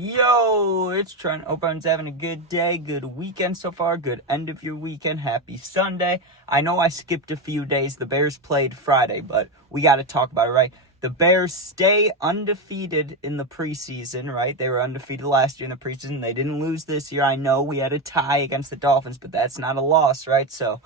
Yo, it's Trent. Hope everyone's having a good day, good weekend so far, good end of your weekend, happy Sunday. I know I skipped a few days. The Bears played Friday, but we got to talk about it, right? The Bears stay undefeated in the preseason, right? They were undefeated last year in the preseason. They didn't lose this year. I know we had a tie against the Dolphins, but that's not a loss, right? So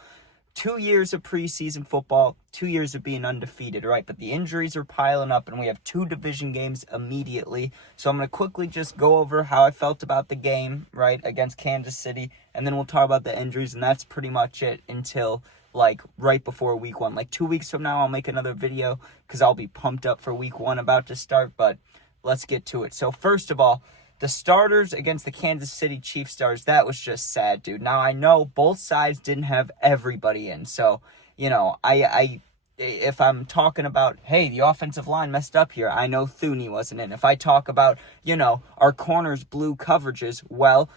2 years of preseason football, 2 years of being undefeated, right? But the injuries are piling up, and we have 2 division games immediately. So I'm going to quickly just go over how I felt about the game, right, against Kansas City, and then we'll talk about the injuries, and that's pretty much it until, right before week 1. 2 weeks from now, I'll make another video because I'll be pumped up for week 1 about to start, but let's get to it. So first of all, the starters against the Kansas City Chiefs stars, that was just sad, dude. Now, I know both sides didn't have everybody in. So, if I'm talking about, hey, the offensive line messed up here, I know Thuney wasn't in. If I talk about, our corners blew coverages, well,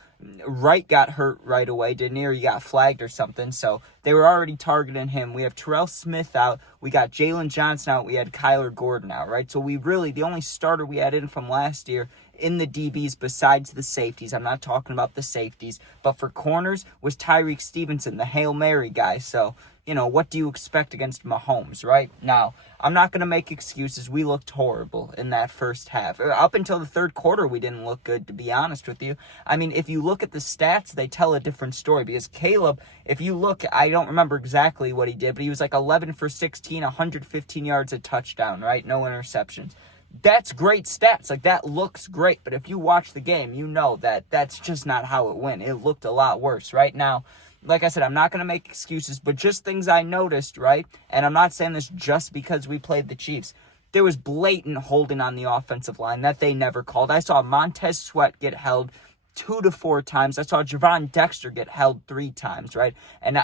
Wright got hurt right away, didn't he? Or he got flagged or something. So they were already targeting him. We have Terrell Smith out. We got Jalen Johnson out. We had Kyler Gordon out, right? So the only starter we had in from last year in the DBs besides the safeties, I'm not talking about the safeties, but for corners was Tyreek Stevenson, the Hail Mary guy. So, what do you expect against Mahomes, right? Now, I'm not going to make excuses. We looked horrible in that first half. Up until the third quarter, we didn't look good, to be honest with you. I mean, if you look at the stats, they tell a different story because Caleb, if you look, I don't remember exactly what he did, but he was 11 for 16, 115 yards, a touchdown, right? No interceptions. That's great stats. That looks great. But if you watch the game, you know that that's just not how it went. It looked a lot worse. Right now, like I said, I'm not going to make excuses, but just things I noticed, right? And I'm not saying this just because we played the Chiefs. There was blatant holding on the offensive line that they never called. I saw Montez Sweat get held 2 to 4 times. I saw Javon Dexter get held 3 times, right? And,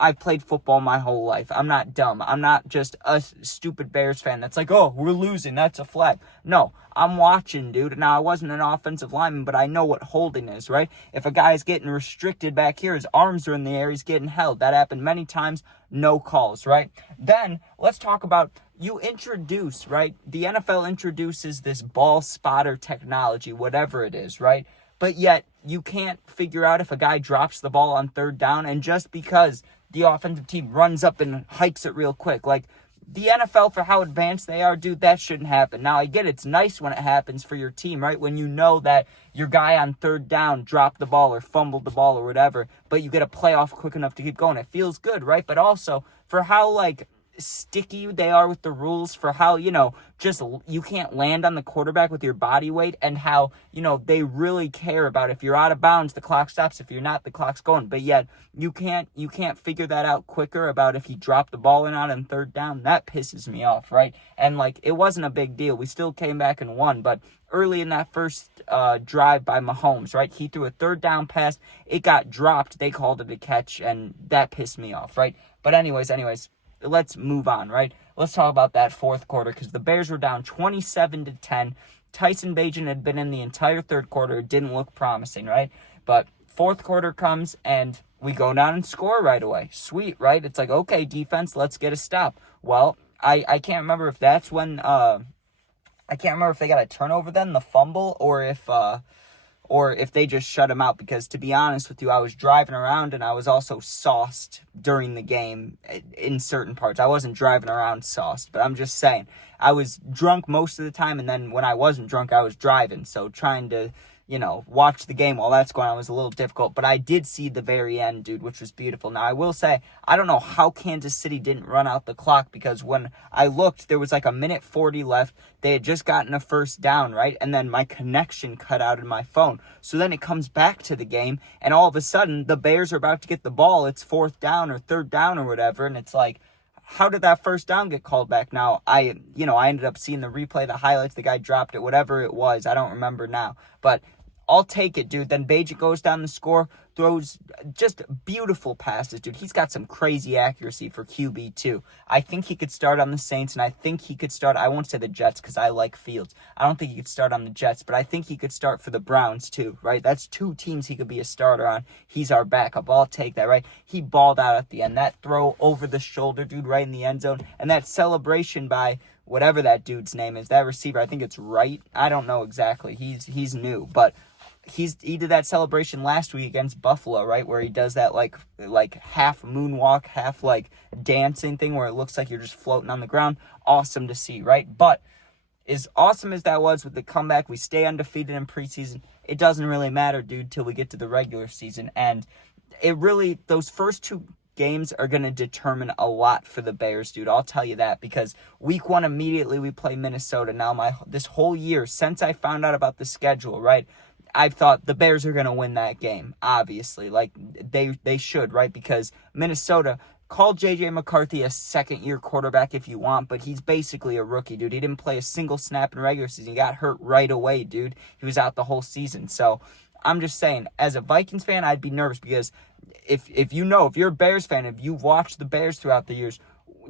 I've played football my whole life. I'm not dumb. I'm not just a stupid Bears fan that's oh, we're losing, that's a flag. No, I'm watching, dude. Now, I wasn't an offensive lineman, but I know what holding is, right? If a guy's getting restricted back here, his arms are in the air, he's getting held. That happened many times, no calls, right? Then, let's talk about you introduce, right? The NFL introduces this ball spotter technology, whatever it is, right? But yet, you can't figure out if a guy drops the ball on third down, and just because the offensive team runs up and hikes it real quick. The NFL, for how advanced they are, dude, that shouldn't happen. Now, I get it's nice when it happens for your team, right? When you know that your guy on third down dropped the ball or fumbled the ball or whatever, but you get a playoff quick enough to keep going. It feels good, right? But also, for how, sticky they are with the rules, for how, just you can't land on the quarterback with your body weight, and how, they really care about if you're out of bounds, the clock stops. If you're not, the clock's going. But yet you can't figure that out quicker about if he dropped the ball or not on third down. That pisses me off, right? And it wasn't a big deal. We still came back and won, but early in that first drive by Mahomes, right? He threw a third down pass. It got dropped. They called it a catch, and that pissed me off, right? But anyways, let's move on, right? Let's talk about that fourth quarter because the Bears were down 27-10. Tyson Bagent had been in the entire third quarter. It didn't look promising, right? But fourth quarter comes and we go down and score right away. Sweet, right? It's okay, defense, let's get a stop. Well, I can't remember if that's when I can't remember if they got a turnover then, the fumble, or if they just shut him out, because to be honest with you, I was driving around and I was also sauced during the game in certain parts. I wasn't driving around sauced, but I'm just saying, I was drunk most of the time, and then when I wasn't drunk, I was driving, so trying to, watch the game while that's going on was a little difficult, but I did see the very end, dude, which was beautiful. Now, I will say, I don't know how Kansas City didn't run out the clock, because when I looked, there was a minute 40 left. They had just gotten a first down, right? And then my connection cut out in my phone. So then it comes back to the game, and all of a sudden, the Bears are about to get the ball. It's fourth down or third down or whatever, and it's how did that first down get called back? Now, I ended up seeing the replay, the highlights, the guy dropped it, whatever it was. I don't remember now, but I'll take it, dude. Then Bagent goes down the score, throws just beautiful passes, dude. He's got some crazy accuracy for QB, too. I think he could start on the Saints, and I think he could start, I won't say the Jets because I like Fields. I don't think he could start on the Jets, but I think he could start for the Browns, too, right? That's 2 teams he could be a starter on. He's our backup. I'll take that, right? He balled out at the end. That throw over the shoulder, dude, right in the end zone, and that celebration by whatever that dude's name is, that receiver, I think it's Wright. I don't know exactly. He's new, but he did that celebration last week against Buffalo, right, where he does that like half moonwalk, half like dancing thing where it looks like you're just floating on the ground. Awesome to see, right? But as awesome as that was with the comeback, we stay undefeated in preseason. It doesn't really matter, dude, till we get to the regular season. And it really, those first 2 games are going to determine a lot for the Bears, dude. I'll tell you that, because week 1 immediately we play Minnesota. Now, this whole year, since I found out about the schedule, right, I've thought the Bears are going to win that game, obviously. Like, they should, right, because Minnesota, call J.J. McCarthy a second-year quarterback if you want, but he's basically a rookie, dude. He didn't play a single snap in regular season. He got hurt right away, dude. He was out the whole season. So I'm just saying, as a Vikings fan, I'd be nervous because if you're a Bears fan, if you've watched the Bears throughout the years,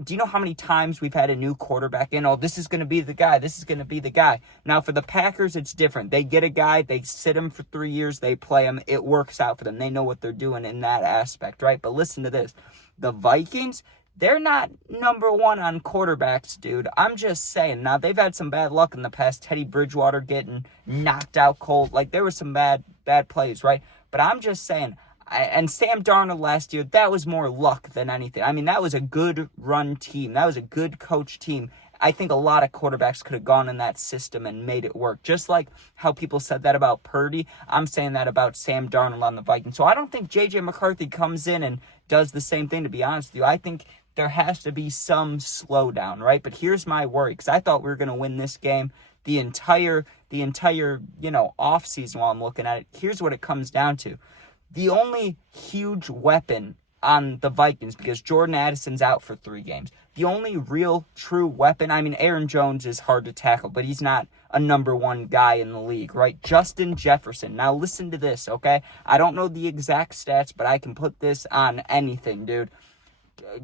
do you know how many times we've had a new quarterback in? Oh, this is going to be the guy. This is going to be the guy. Now, for the Packers, it's different. They get a guy. They sit him for 3 years. They play him. It works out for them. They know what they're doing in that aspect, right? But listen to this. The Vikings, they're not number 1 on quarterbacks, dude. I'm just saying. Now, they've had some bad luck in the past. Teddy Bridgewater getting knocked out cold. Like, there was some bad plays, right? But I'm just saying. And Sam Darnold last year, that was more luck than anything. I mean, that was a good run team. That was a good coach team. I think a lot of quarterbacks could have gone in that system and made it work. Just like how people said that about Purdy, I'm saying that about Sam Darnold on the Vikings. So I don't think J.J. McCarthy comes in and does the same thing, to be honest with you. I think there has to be some slowdown, right? But here's my worry, because I thought we were going to win this game the entire offseason while I'm looking at it. Here's what it comes down to. The only huge weapon on the Vikings, because Jordan Addison's out for 3 games. The only real true weapon, I mean, Aaron Jones is hard to tackle, but he's not a number 1 guy in the league, right? Justin Jefferson. Now listen to this, okay? I don't know the exact stats, but I can put this on anything, dude.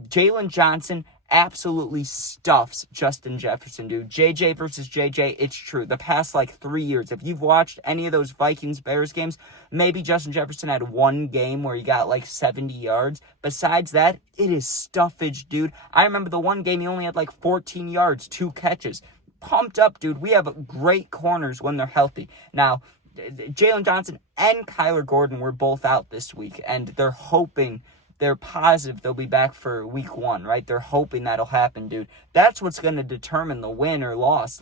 Jalen Johnson absolutely stuffs Justin Jefferson, dude. JJ versus JJ, it's true. The past, 3 years, if you've watched any of those Vikings-Bears games, maybe Justin Jefferson had 1 game where he got, 70 yards. Besides that, it is stuffage, dude. I remember the 1 game he only had, 14 yards, 2 catches. Pumped up, dude. We have great corners when they're healthy. Now, Jalen Johnson and Kyler Gordon were both out this week, and they're positive they'll be back for week 1, right? They're hoping that'll happen, dude. That's what's going to determine the win or loss.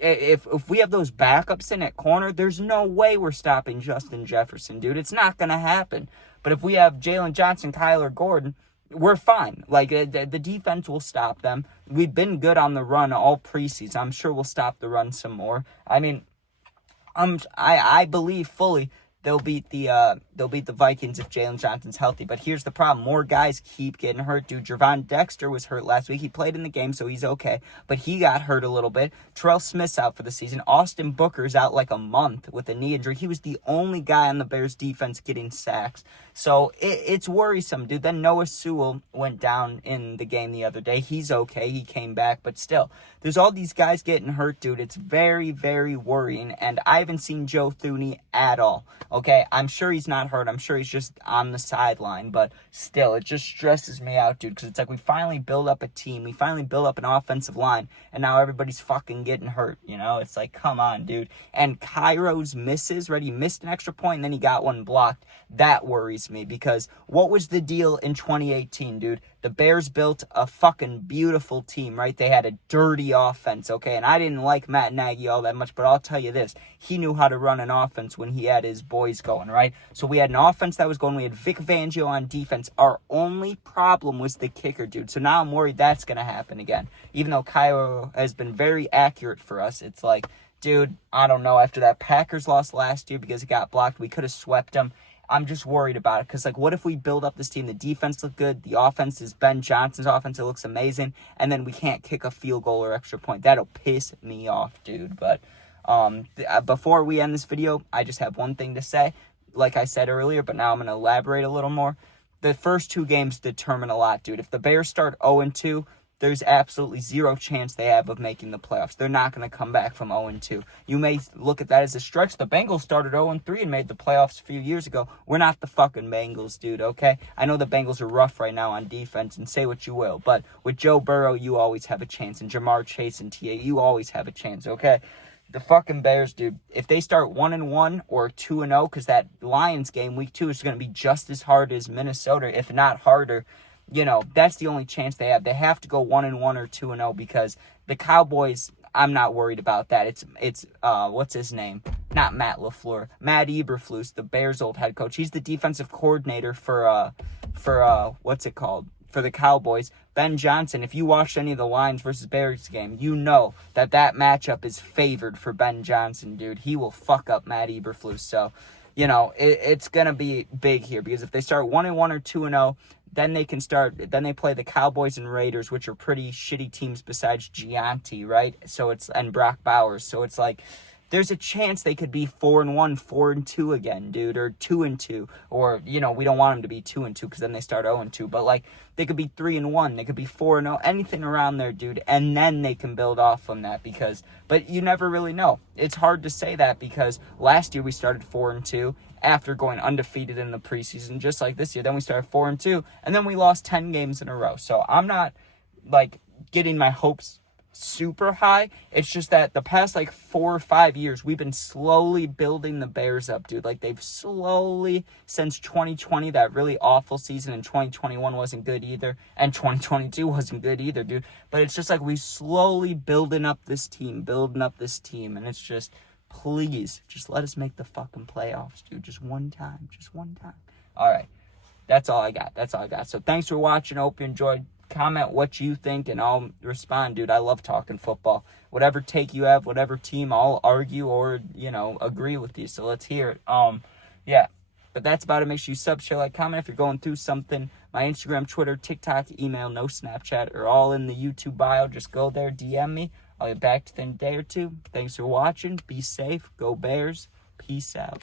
If we have those backups in at corner, there's no way we're stopping Justin Jefferson, dude. It's not going to happen. But if we have Jalen Johnson, Kyler Gordon, we're fine. The defense will stop them. We've been good on the run all preseason. I'm sure we'll stop the run some more. I mean, I believe fully they'll beat the Vikings if Jalen Johnson's healthy. But here's the problem. More guys keep getting hurt, dude. Gervon Dexter was hurt last week. He played in the game, so he's okay. But he got hurt a little bit. Terrell Smith's out for the season. Austin Booker's out a month with a knee injury. He was the only guy on the Bears defense getting sacks. So it's worrisome, dude. Then Noah Sewell went down in the game the other day. He's okay. He came back. But still, there's all these guys getting hurt, dude. It's very, very worrying. And I haven't seen Joe Thuney at all. Okay, I'm sure he's not hurt. I'm sure he's just on the sideline. But still, it just stresses me out, dude. Because it's we finally build up a team. We finally build up an offensive line. And now everybody's fucking getting hurt, It's come on, dude. And Cairo's misses, right? He missed an extra point, and then he got one blocked. That worries me, because what was the deal in 2018, dude? The Bears built a fucking beautiful team, right? They had a dirty offense, okay? And I didn't like Matt Nagy all that much, but I'll tell you this. He knew how to run an offense when he had his boys going, right? So we had an offense that was going. We had Vic Fangio on defense. Our only problem was the kicker, dude. So now I'm worried that's going to happen again. Even though Cairo has been very accurate for us, it's dude, I don't know. After that Packers loss last year because it got blocked, we could have swept them. I'm just worried about it, because what if we build up this team? The defense look good. The offense is Ben Johnson's offense. It looks amazing. And then we can't kick a field goal or extra point. That'll piss me off, dude. But before we end this video, I just have one thing to say. Like I said earlier, but now I'm going to elaborate a little more. The first 2 games determine a lot, dude. If the Bears start 0-2, there's absolutely zero chance they have of making the playoffs. They're not going to come back from 0-2. You may look at that as a stretch. The Bengals started 0-3 and made the playoffs a few years ago. We're not the fucking Bengals, dude, okay? I know the Bengals are rough right now on defense, and say what you will, but with Joe Burrow, you always have a chance, and Jamar Chase and T.A., you always have a chance, okay? The fucking Bears, dude, if they start 1-1 or 2-0, because that Lions game week 2 is going to be just as hard as Minnesota, if not harder, that's the only chance they have. They have to go 1-1 or 2-0 because the Cowboys, I'm not worried about that. It's what's his name? Not Matt LaFleur. Matt Eberflus, the Bears' old head coach. He's the defensive coordinator for what's it called? For the Cowboys. Ben Johnson, if you watched any of the Lions versus Bears game, you know that matchup is favored for Ben Johnson, dude. He will fuck up Matt Eberflus. So, it's going to be big here because if they start 1-1 or 2-0, then they play the Cowboys and Raiders, which are pretty shitty teams besides Gianti, right? And Brock Bowers. So it's like, there's a chance they could be 4-1, 4-2 again, dude, or 2-2, or, we don't want them to be 2-2 because then they start 0-2, but like, they could be 3-1, they could be 4-0, anything around there, dude, and then they can build off from that but you never really know. It's hard to say that because last year we started 4-2 after going undefeated in the preseason, just like this year. Then we started 4-2, and then we lost 10 games in a row. So I'm not, getting my hopes super high. It's just that the past 4 or 5 years we've been slowly building the Bears up, dude. They've slowly, since 2020, that really awful season, and 2021 wasn't good either, and 2022 wasn't good either, dude. But it's just we slowly building up this team, and it's just, please, just let us make the fucking playoffs, dude. Just one time. All right, that's all I got. So thanks for watching. I hope you enjoyed. Comment what you think, and I'll respond, dude. I love talking football. Whatever take you have, whatever team, I'll argue or, agree with you. So let's hear it. Yeah. But that's about it. Make sure you sub, share, like, comment if you're going through something. My Instagram, Twitter, TikTok, email, no Snapchat, are all in the YouTube bio. Just go there, DM me. I'll get back to you in a day or two. Thanks for watching. Be safe. Go Bears. Peace out.